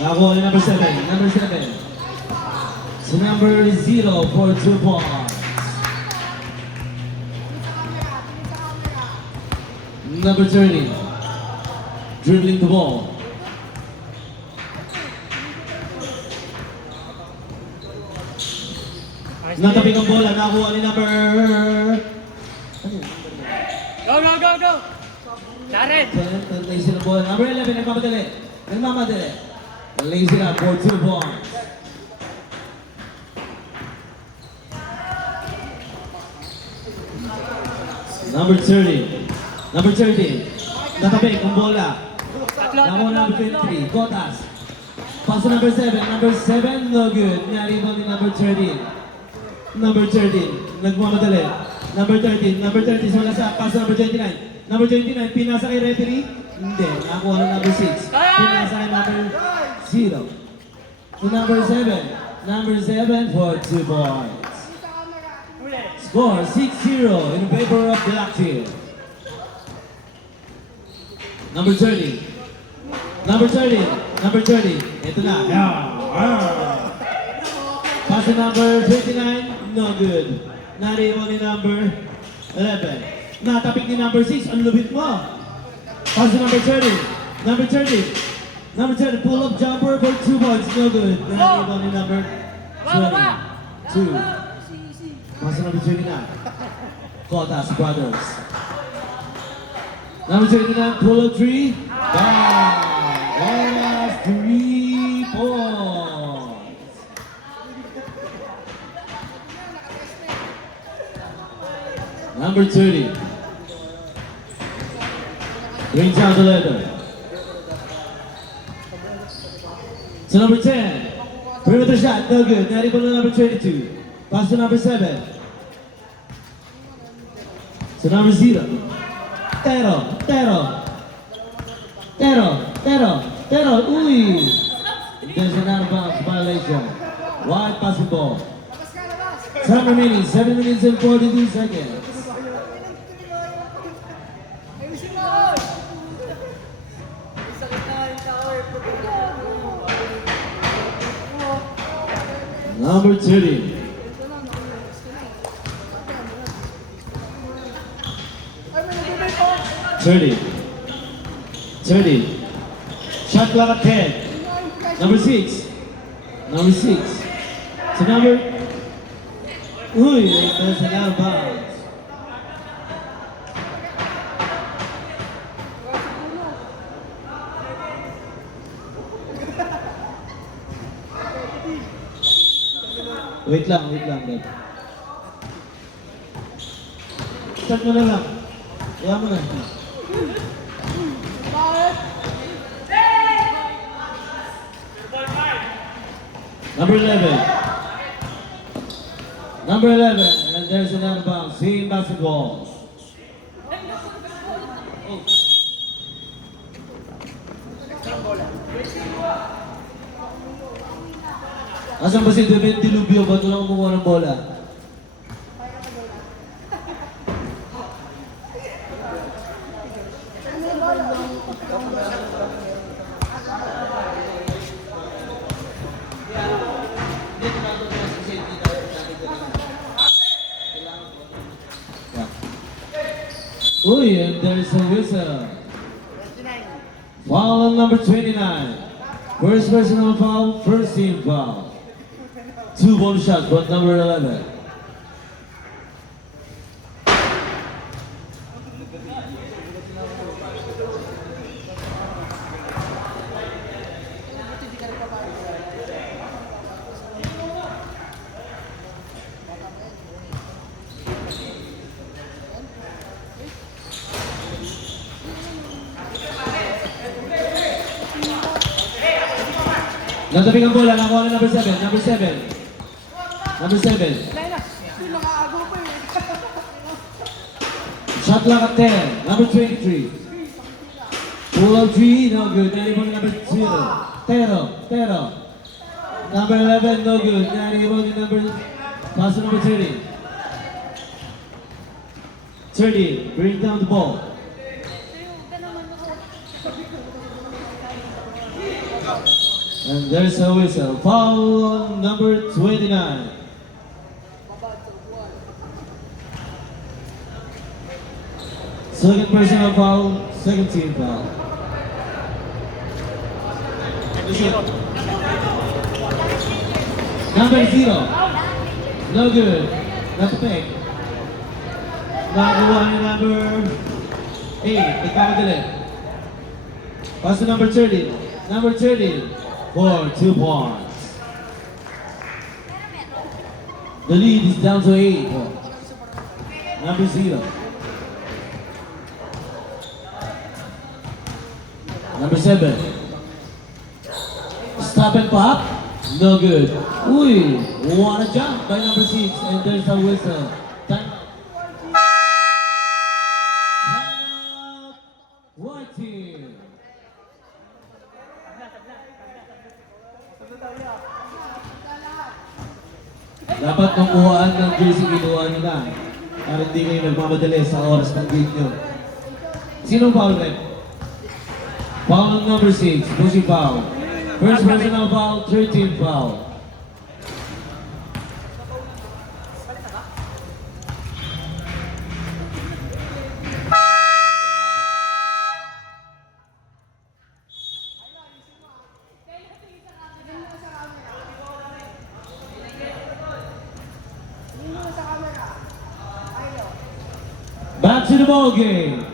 Nakakuha ni number 7. Number 7. So number 0 for 2 points. Number 30. Dribbling the ball. Natapik ang bola. Nakakuha ni number... Go, go, go, go! Darren! Lazy na bola. Number 11. Nagmamadali. Nagmamadali. Lazy na for 2 points. Number 30. Number 30. Natapik ang bola. Nakakuha number 23. Gotas. Pass to number 7. Number 7, no good. Nyari mo ni number 13. Number 13, nagmamadali. Number 13, number 30, wala sa pass number 29. Number 29, pinasa kay referee? Hindi, nakakuha ng number 6. Pinasa kay number 0. To number 7. Number 7 for 2 points. Score 6-0 in favor of Black Team. Number 30. Number 30. Number 30. Ito na. Pass to number 29. No good. Nariwan ni number 11. Natapik ni number 6. Ang lubit mo. Pass to number 30. Number 30. Number 30. Pull up jumper for 2 points. No good. Nariwan ni number 22. Pass to number 29. Kotas Brothers. Number 29. Pull up 3. Bang! Kotas 3 points. Number 30. Brings down the leather. So number 10. Perimeter shot, no good. Natty ball to number 22. Pass to number 7. So number 0. Tero. Uy! There's an out of bounds violation. Wide passing ball. Time remaining, 7 minutes and 42 seconds. Number 30. Shot clock at 10. Number 6. So number... Uy, there's an out of bounds. Wait lang, Dad. Start mo na lang. Kaya mo na. Number 11. Number 11, and there's an out of bounds. Team basketball. Asan ba si David Dilubio? Ba't walang kumuha ng bola? Uy, and there's a whistle. Foul on number 29. First personal foul, first team foul. 2 bonus shots, but number 11. Natapik ang bola, nakuha na number 7. Number 7. Shot clock at 10. Number 23. Pull up 3, no good. Nalibon number 0. Tero. Number 11, no good. Nalibon number... Pass to number 30. 30, bring down the ball. And there's a whistle. Foul on number 29. Second personal foul, second team foul. Number 0. No good. Not pick. Nakakuha ni number 8. Nagkamadali. Pass to number 13. Number 13 for 2 points. The lead is down to 8. Number 0. Number 7. Stop and pop. No good. Uy, what a jump by number 6. And there's a whistle. Time out. White team. Dapat makuhaan ng jersey kinuha nyo na. Para hindi kayo nagmamadali sa oras ng game nyo. Sino foul rep? Foul on number 6, pushing foul. First personal foul, 13 foul. Back to the ball game.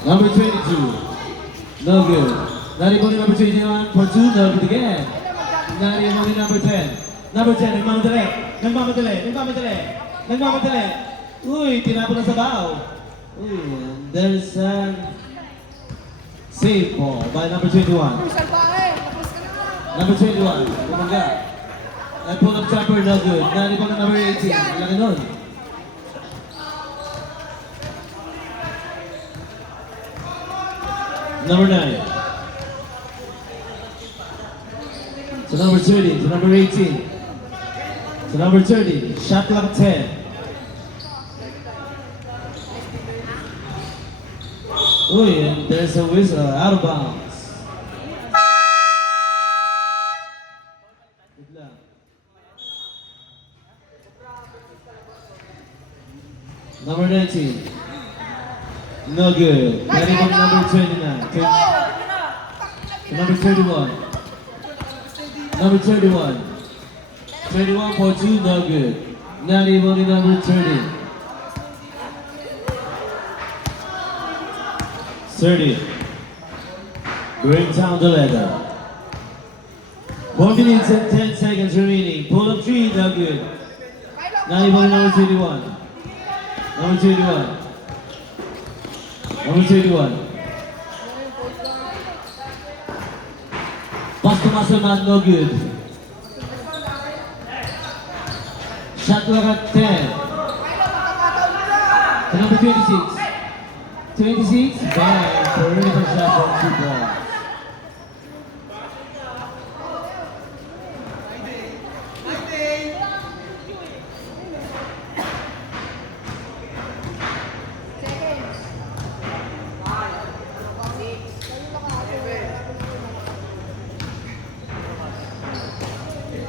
Number 22, no good. Not even number 21 for 2, no good again. Not even number 10. Number 10, nagmamadali. Nagmamadali, nagmamadali, nagmamadali. Uy, tinapon na sa bao. Uy, and there's a save ball by number 21. Number 21, bumangga. And pull up jumper, no good. Not even number 18, laki nun. Number 9. To number 30, to number 18. To number 30, shot clock 10. Uy, and there's a whistle, out of bounds. Good luck. Number 19. No good. Not even number 29. Number 31. Number 31. 31 for 2, no good. Not even number 30. 30. Bring down the ladder. 1 minute and 10 seconds remaining. Pull up 3, no good. Not even number 21. Number 21. Number 21. Pass to Masaman, no good. Shot clock at 10. To number 26. 26, bang, perimeter shot from 2 balls.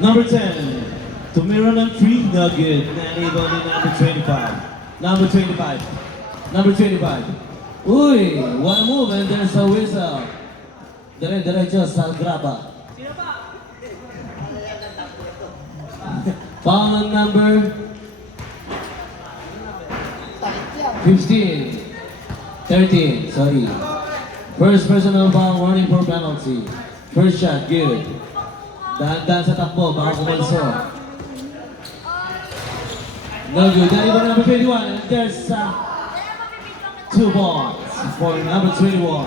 Number 10, Tumiron on 3, no good. Not able in number 25. Number 25. Number 25. Uy, one move and there's a whistle. Diretso sa graba. Foul on number 15. 13, sorry. First personal foul, warning for penalty. First shot, good. Dahan-dahan sa takbo, baka kumalso. No good. Not even number 21. And there's 2 balls for number 21.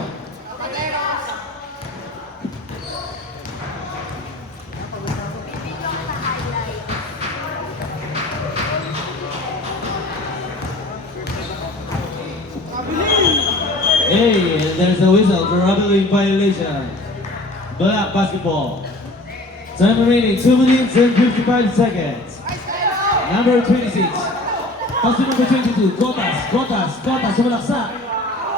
Hey, and there's a whistle for robbery violation. Black basketball. Time remaining 2 minutes and 55 seconds. Number 26. Pass to number 22. Gotas, sumalaksa.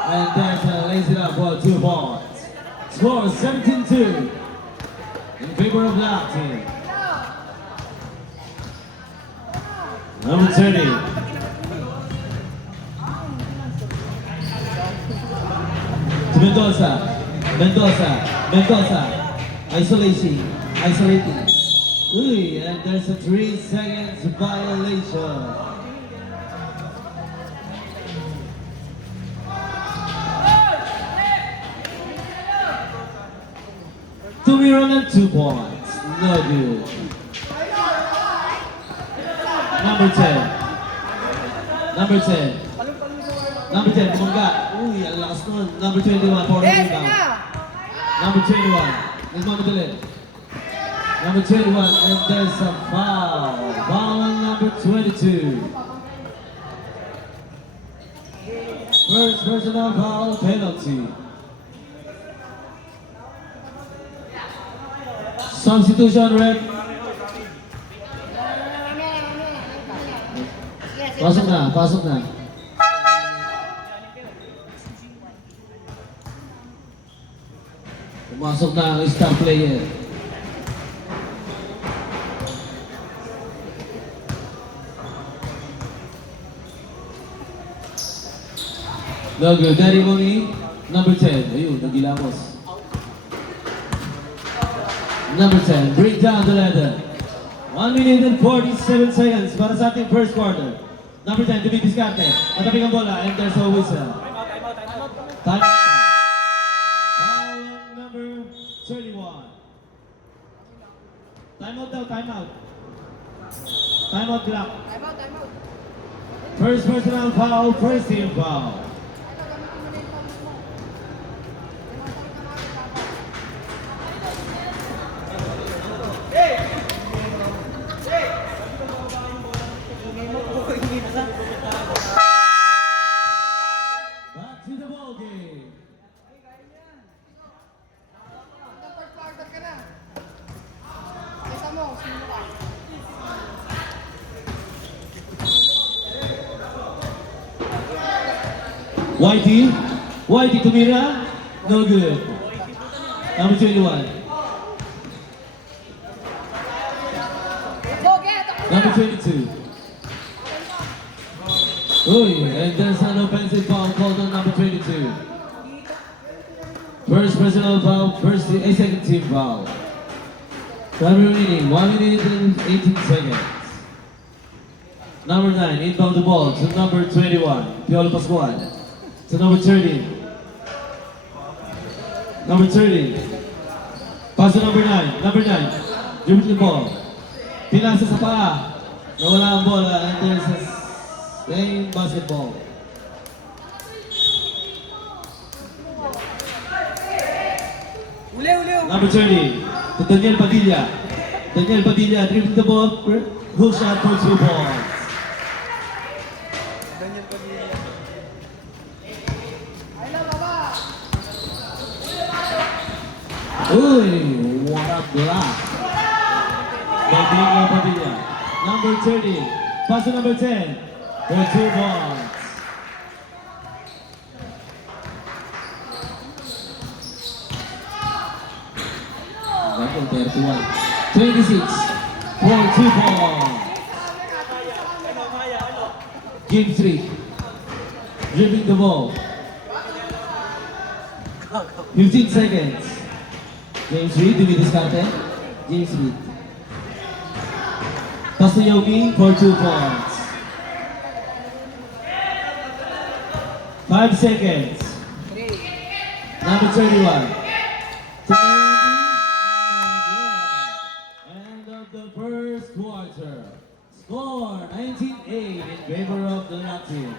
And then lays it up for 2 points. Score 17-2 in favor of black team. Number 30. To Mendoza. Isolating. Uy, and there's a 3 seconds violation. Tumiron and 2 points. No good. Number 10, bumangga. Uy, ang lakas nun. Number 21, for a rebound. Number 21, nagmamadali. Number 21, and there's a foul. Foul on number 22. First personal foul penalty. Substitution, ref. Pasok na. Pumasok na ang star player. No good. Ceremony, number 10. Ayun, nagilamos. Number 10, bring down the ladder. 1 minute and 47 seconds para sa ating first quarter. Number 10, dumidiskarte. Matabing ang bola, and there's a whistle. Time out. Foul on number 31. Time out daw, time out. Time out clock. First personal foul, first team foul. Back to the ball game. Whitey tumira, no good. Number 21. Number 22. Uy, and there's an offensive foul called on number 22. First personal foul, second team foul. Time remaining 1 minute and 18 seconds. Number 9, inbound the ball to number 21, Piolo Pascual. To number 30. Number 30. Pass to number 9. Number 9. Dribble the ball. Pinasa sa paa. Nawala ang bola and there's a playing basketball. Number 30. To Daniel Padilla. Daniel Padilla dribble the ball. Hook shot for 2 points. Uy, what a block by Daniel Padilla. Number 30, pass to number 10 for 2 points. Number 31, 26 for 2 points. Game 3, dribbling the ball. 15 seconds. James Reed, dumidiskarte. James Reed. Pass to Yogi for 2 points. 5 seconds. Number 31. End of the first quarter. Score 19-8 in favor of the Black team.